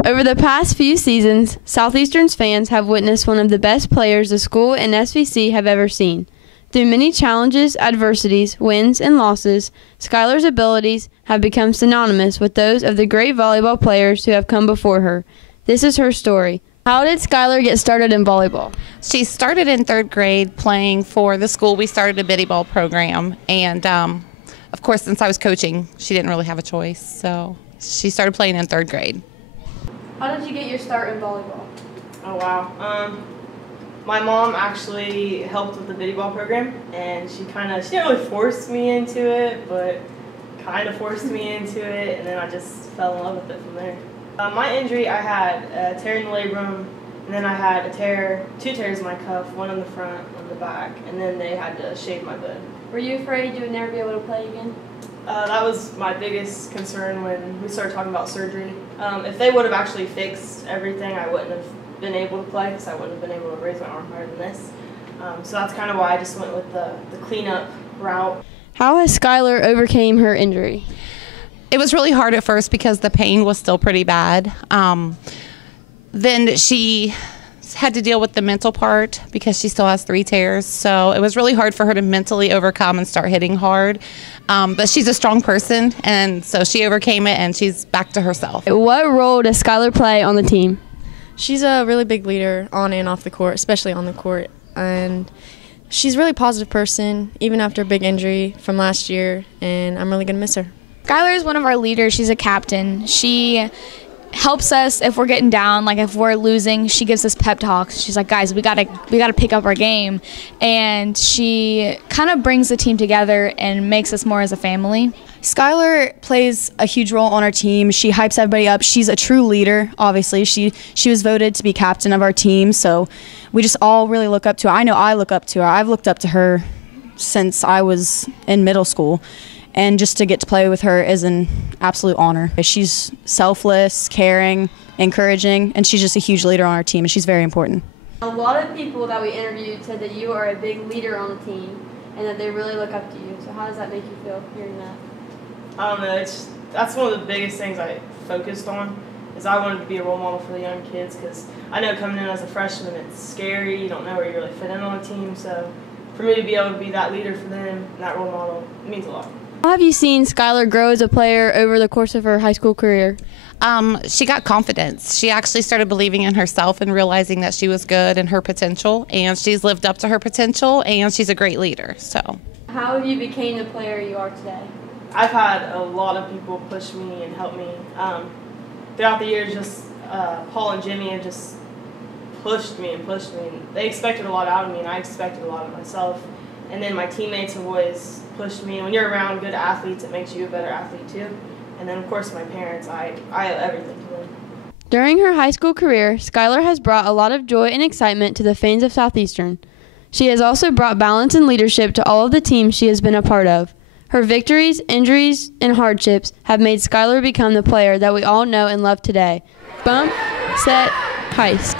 Over the past few seasons, Southeastern's fans have witnessed one of the best players the school and SVC have ever seen. Through many challenges, adversities, wins, and losses, Skylar's abilities have become synonymous with those of the great volleyball players who have come before her. This is her story. How did Skylar get started in volleyball? She started in 3rd grade playing for the school. We started a biddie ball program, and of course, since I was coaching, she didn't really have a choice, so she started playing in 3rd grade. How did you get your start in volleyball? Oh, wow. My mom actually helped with the biddie ball program, and she didn't really force me into it, but kind of forced me into it, and then I just fell in love with it from there. My injury, I had a tear in the labrum, and then I had two tears in my cuff, one in the front, one in the back, and then they had to shave my bone. Were you afraid you would never be able to play again? That was my biggest concern when we started talking about surgery. If they would have actually fixed everything, I wouldn't have been able to play because I wouldn't have been able to raise my arm higher than this. So that's kind of why I just went with the cleanup route. How has Skylar overcame her injury? It was really hard at first because the pain was still pretty bad. Then she had to deal with the mental part because she still has 3 tears. So it was really hard for her to mentally overcome and start hitting hard. But she's a strong person, and so she overcame it, and she's back to herself. What role does Skylar play on the team? She's a really big leader on and off the court, especially on the court. And she's a really positive person, even after a big injury from last year, and I'm really going to miss her. Skylar is one of our leaders. She's a captain. She helps us if we're getting down, like if we're losing, she gives us pep talks. She's like, guys, we gotta pick up our game, and she kind of brings the team together and makes us more as a family. Skylar plays a huge role on our team. She hypes everybody up. She's a true leader, obviously. She was voted to be captain of our team, so we just all really look up to her. I know I look up to her. I've looked up to her since I was in middle school. And just to get to play with her is an absolute honor. She's selfless, caring, encouraging, and she's just a huge leader on our team, and she's very important. A lot of people that we interviewed said that you are a big leader on the team and that they really look up to you. So how does that make you feel hearing that? I don't know. That's one of the biggest things I focused on, is I wanted to be a role model for the young kids, because I know coming in as a freshman, it's scary. You don't know where you really fit in on a team. So for me to be able to be that leader for them and that role model, it means a lot. How have you seen Skylar grow as a player over the course of her high school career? She got confidence. She actually started believing in herself and realizing that she was good and her potential, and she's lived up to her potential, and she's a great leader. So, how have you become the player you are today? I've had a lot of people push me and help me. Throughout the years, just Paul and Jimmy have just pushed me. And they expected a lot out of me, and I expected a lot of myself. And then my teammates have always pushed me. And when you're around good athletes, it makes you a better athlete too. And then, of course, my parents, I owe everything to them. During her high school career, Skylar has brought a lot of joy and excitement to the fans of Southeastern. She has also brought balance and leadership to all of the teams she has been a part of. Her victories, injuries, and hardships have made Skylar become the player that we all know and love today. Bump, set, Hice.